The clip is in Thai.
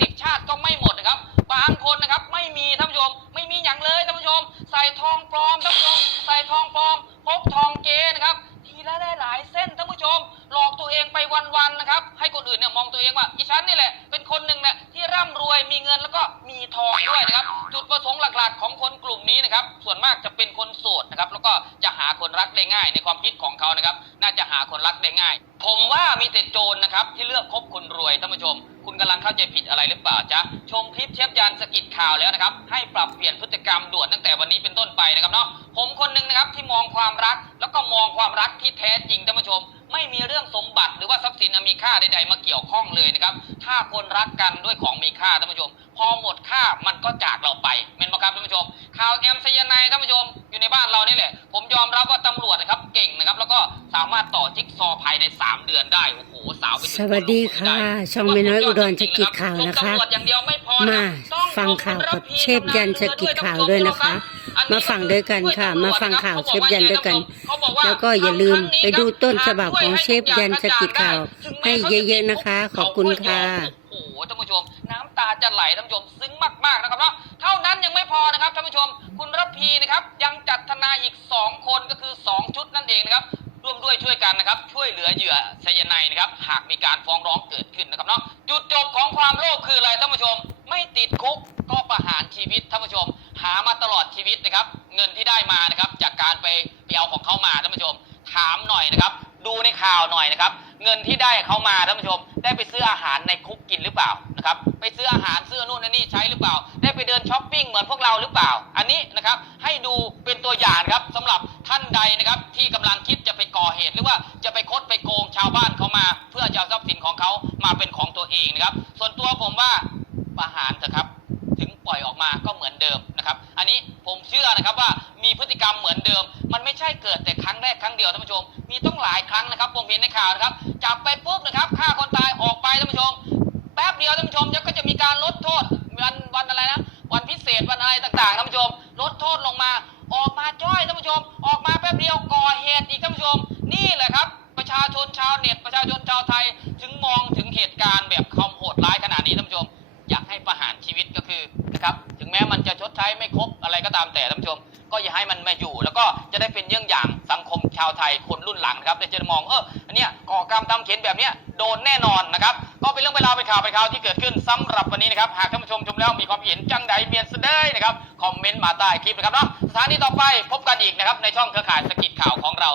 สิบชาติก็ไม่หมดนะครับ บางคนนะครับไม่มีท่านผู้ชม ไม่มีอย่างเลยท่านผู้ชม ใส่ทองปลอมท่านผู้ชม ใส่ทองปลอมพกทองเกนะครับ ทีละได้หลายเส้นท่านผู้ชม หลอกตัวเองไปวันๆนะครับ ให้คนอื่นเนี่ยมองตัวเองว่าอีฉันนี่แหละเป็นคนหนึ่งแหละที่ร่ำรวยมีเงินแล้วก็มีทองด้วยนะครับ จุดประสงค์หลักๆ ของคน นะครับ ส่วนมากจะเป็นคนโสดนะครับ แล้วก็จะหาคนรักได้ง่าย ในความคิดของเขานะครับ น่าจะหาคนรักได้ง่าย ผมว่ามีแต่โจรนะครับ ที่เลือกคบคนรวยท่านผู้ชม คุณกำลังเข้าใจผิดอะไรหรือเปล่าจ๊ะชมคลิปเชฟยันสกิดข่าวแล้วนะครับ ให้ปรับเปลี่ยนพฤติกรรมด่วนตั้งแต่วันนี้เป็นต้นไปนะครับเนาะผมคนหนึ่งนะครับที่มองความรัก แล้วก็มองความรักที่แท้จริงท่านผู้ชม ไม่มีเรื่องสมบัติหรือว่าทรัพย์สินอันมีค่าใดๆมาเกี่ยวข้องเลยนะครับ ถ้าคนรักกันด้วยของมีค่าท่านผู้ชม พอหมดค่ามันก็จากเราไปเมนบอครับท่านผู้ชม ข่าวแอมไซยาไนด์ท่านผู้ชมอยู่ในบ้านเรานี่แหละ ผมยอมรับว่าตำรวจนะครับเก่งนะครับ แล้วก็สามารถต่อจิ๊กซอว์ภายใน 3 เดือนได้โอ้โหสาวไปถึงสวัสดีค่ะช่องแม่น้อยอุดรสกิจข่าวนะคะตำรวจอย่างเดียวไม่พอนะมาต้องฟังข่าวกับเชฟยันสกิดข่าวด้วยนะคะ มาฟังด้วยกันค่ะ มาฟังข่าวเชฟยันด้วยกัน แล้วก็อย่าลืมไปดูต้นฉบับของเชฟยันสกิดข่าว ให้เยอะๆนะคะ ขอบคุณค่ะโอ้โหท่านผู้ชม น้ำตาจะไหลท่านผู้ชมซึ้งมากๆนะครับเนาะเท่านั้นยังไม่พอนะครับท่านผู้ชม คุณระพีนะครับ ยังจัดทนายอีก 2 คนก็คือ 2 ชุดนั่นเองนะครับร่วมด้วยช่วยกันนะครับช่วยเหลือเหยื่อไซยาไนด์นะครับหากมีการฟ้องร้องเกิดขึ้นนะครับเนาะจุดจบของความโลภคืออะไรท่านผู้ชม ไม่ติดคุกก็ประหารชีวิตท่านผู้ชมหามาตลอดชีวิตนะครับ เงินที่ได้มานะครับ จากการไปไปเอาของเขามาท่านผู้ชม ถามหน่อยนะครับ ดูในข่าวหน่อยนะครับ เงินที่ได้เขามาท่านผู้ชม ได้ไปซื้ออาหารในคุกกินหรือเปล่านะครับ ไปซื้ออาหารซื้อนู่นนี่ใช้หรือเปล่า ได้ไปเดินช้อปปิ้งเหมือนพวกเราหรือเปล่า อันนี้นะครับให้ดูเป็นตัวอย่างครับสำหรับท่านใดนะครับที่กำลังคิดจะไปก่อเหตุ หรือว่าจะไปคดไปโกงชาวบ้านเขามา เพื่อจะเอาทรัพย์สินของเขามาเป็นของตัวเองนะครับ ส่วนตัวผมว่าประหารเถอะครับ ถึงปล่อยออกมาก็เหมือนเดิม นะครับ อันนี้ผมเชื่อนะครับว่ามีพฤติกรรมเหมือนเดิม มันไม่ใช่เกิดแต่ครั้งแรกครั้งเดียวท่านผู้ชม มีต้องหลายครั้งนะครับผมเห็นในข่าวนะครับ จับไปปุ๊บนะครับฆ่าคนตายออกไปท่านผู้ชม แป๊บเดียวท่านผู้ชมแล้วก็จะมีการลดโทษวันวันอะไรนะ วันพิเศษวันอะไรต่างๆท่านผู้ชม ลดโทษลงมาออกมาจ้อยท่านผู้ชม ออกมาแป๊บเดียวก่อเหตุอีกท่านผู้ชม นี่แหละครับ ประชาชนชาวเน็ตประชาชนชาวไทย ถึงมองถึงเหตุการณ์แบบคอมโหดร้ายขนาดนี้ท่านผู้ชม อยู่ แล้วก็จะได้เป็นเยี่ยงอย่างสังคมชาวไทยคนรุ่นหลังนะครับแต่จะมองเอออันเนี้ยก่อกรรมทำเข็นแบบเนี้ยโดนแน่นอนนะครับก็เป็นเรื่องเวลาวเป็นข่าวไปข่าวที่เกิดขึ้นสำหรับวันนี้นะครับหากท่านผู้ชมชมแล้วมีความเห็นจังใดเมียนเสดยนะครับคอมเมนต์มาใต้คลิปนะครับเนาะสถานีต่อไปพบกันอีกนะครับในช่องเครือข่ายสกิดข่าวของเรา